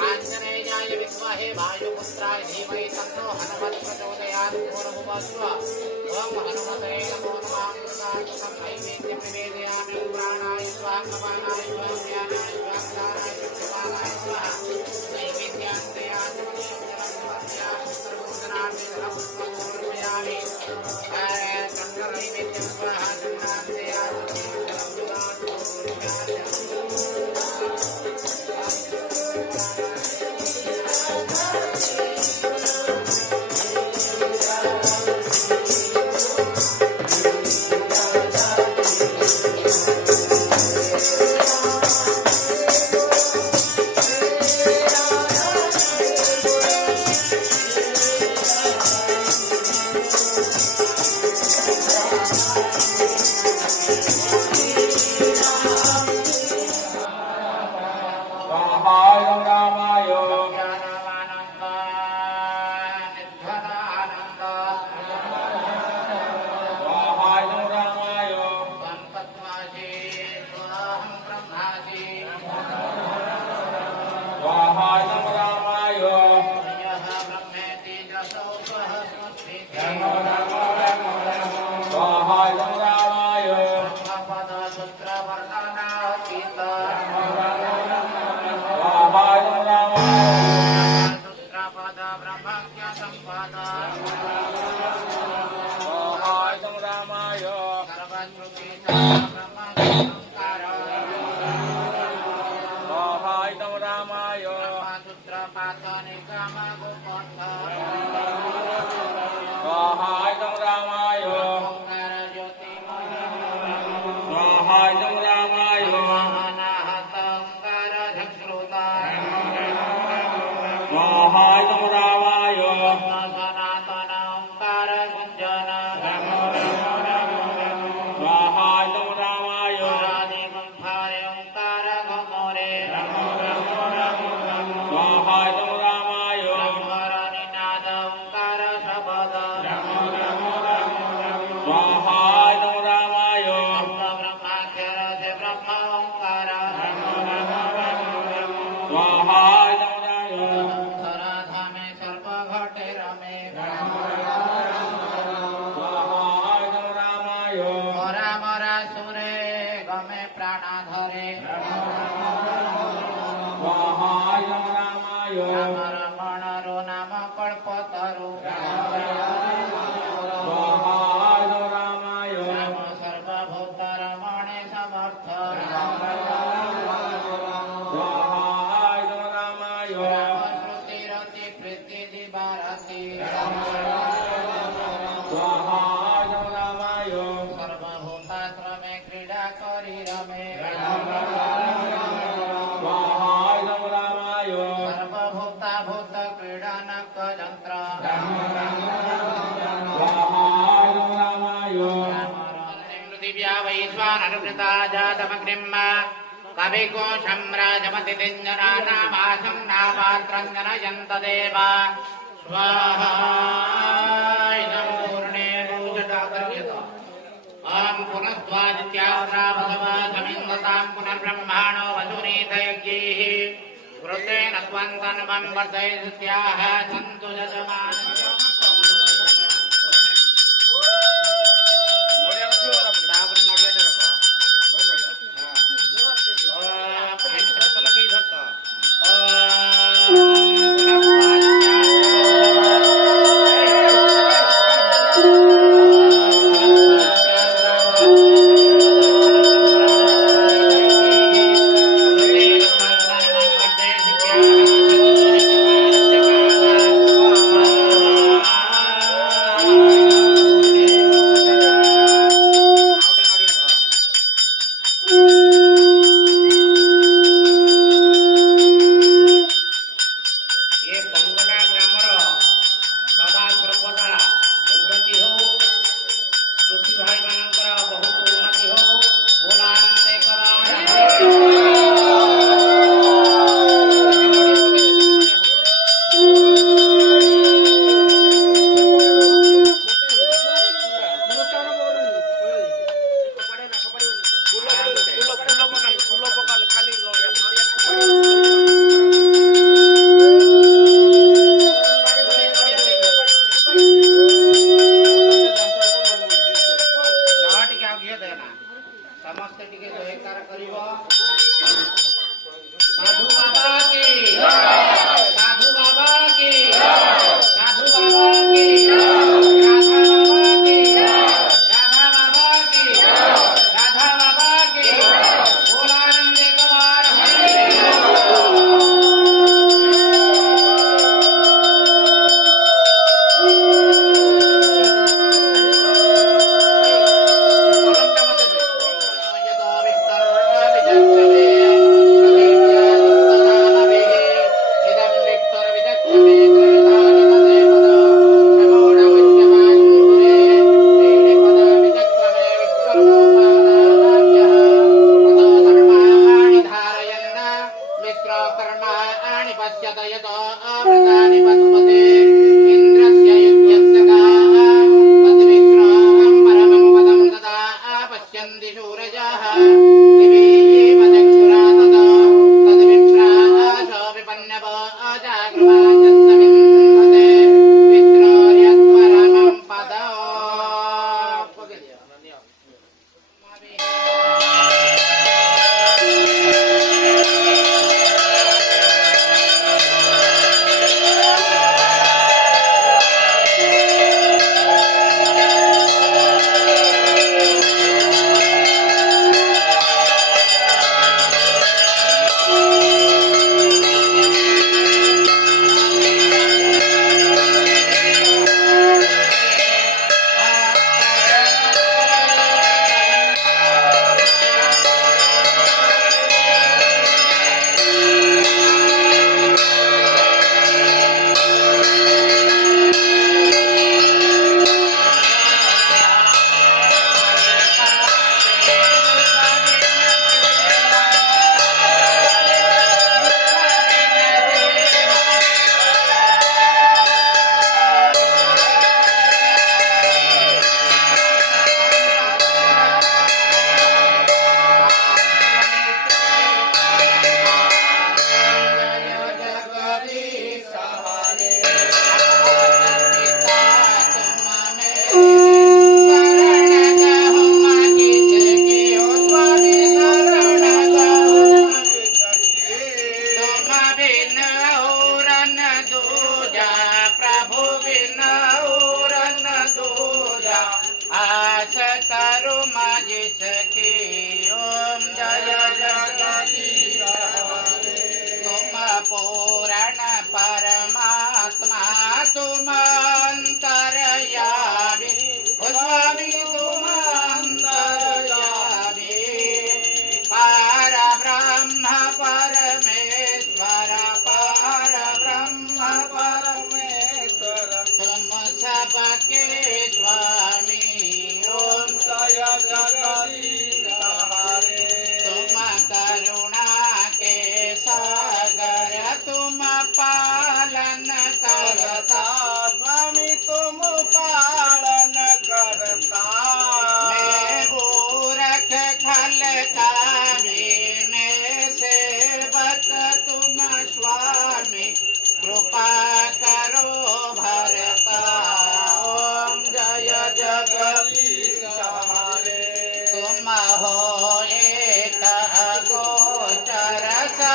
आंजनेयाय विद्महे वायुपुत्राय धीमहि तन्नो हनुमत् प्रचोदयात्। ओम हनुमते नमो नमः। कृतार्थं नैवेद्यं निवेदयामि। प्राणाय स्वाहा अपानाय स्वाहा ज्ञानाय स्वाहा दानाय स्वाहा स्वाहा नैवेद्यान् दयामि। सर्वोदनानि धर्मपुत्रं समर्पयामि। चन्द्र नैवेद्यं स्वाहा चन्द्रान् दयामि। कविकोशं राजमति दिञ्जनानामाशं नामात्रं जनयन्तदेव स्वाहा पूर्णे ॐ पुनस्त्वादित्यावसावसवा समिन्दतां पुनर्ब्रह्माणो वसुनीतयज्ञैः वृतेन स्वन्तन्वं वर्धयित्याः सन्तु यजमानः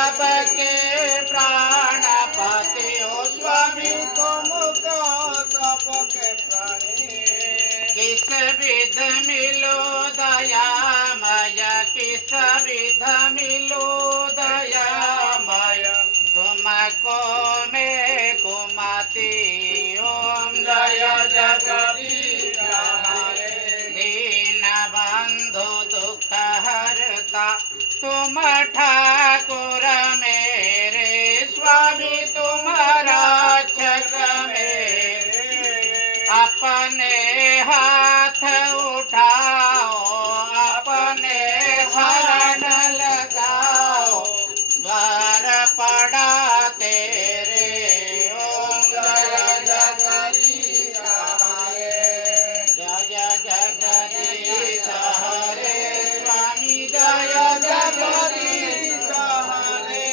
सबके प्राणपति हो स्वामी तुमको सबके प्राणी किस विध मिलो दयामय किस विध मिलो दयामय तुमको में कुमति ओम जय जगदीश दीन बंधु दुख हरता तुम ठाकुर मेरे स्वामी तुम रक्षक मेरे अपने हाथ उठाओ अपने शरण लगाओ द्वार पड़ा तेरे ओम जय जगदीश हरे जय जगदीश हरे स्वामी जय जगदीश हरे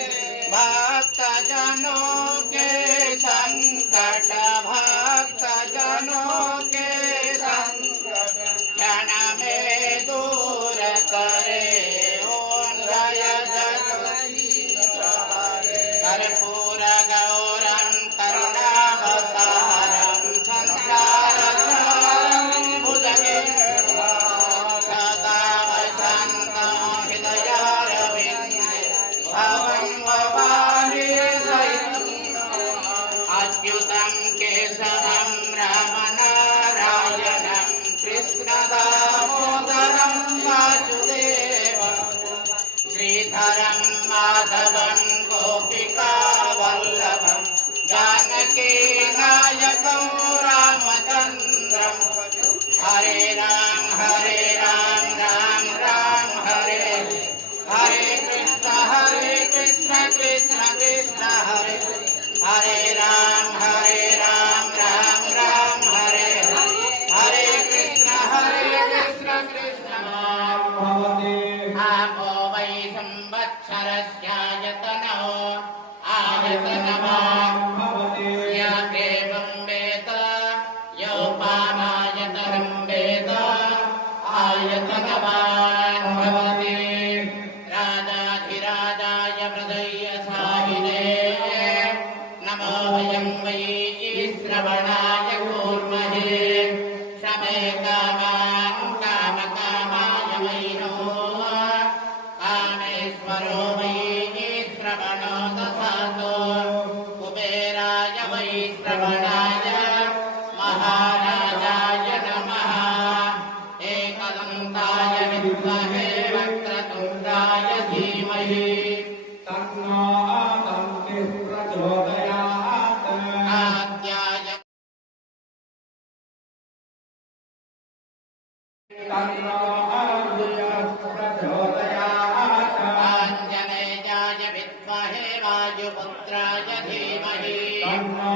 भक्त जनों के संकट भक्त जनों के संकट क्षण में दूर करे ओम जय जगदीश हरे कर्पूर गौरम करुणावतारम संसारसारं भुजगेन्द्रं सदा वसन्तं हृदयारविन्दे भवं भवानी अच्युतं केशवं रामनारायणं कृष्णदामोदरं वासुदेवं श्रीधरं माधवं गोपिकावल्लभं जानकीनायकं रामचन्द्रं हरे राम राम राम हरे हरे कृष्ण कृष्ण कृष्ण हरे हरे राम राम राम हरे हरे कृष्ण कृष्ण आपो वै संवत्सरस्यायतनो आयतनवान् य एवं वेद योपामायतनं वेद आयतनवान् भवति राजाधिराजाय प्रदय्यसाहिने नमो वयं वै श्रवणाय कूर्महे शमे कामान् कामकामाय वैनो कामेश्वरो वै श्रवणो दधातु कुबेराय वै श्रवणाय महाराजाय नमः एकदन्ताय विद्महे वक्रतुण्डाय धीमहि तन्नो दन्तिः प्रचोदयात् आद्याय तन्नो अर्जुनः प्रचोदयात् आञ्जनेयाय विद्महे वायुपुत्राय धीमहि तन्नो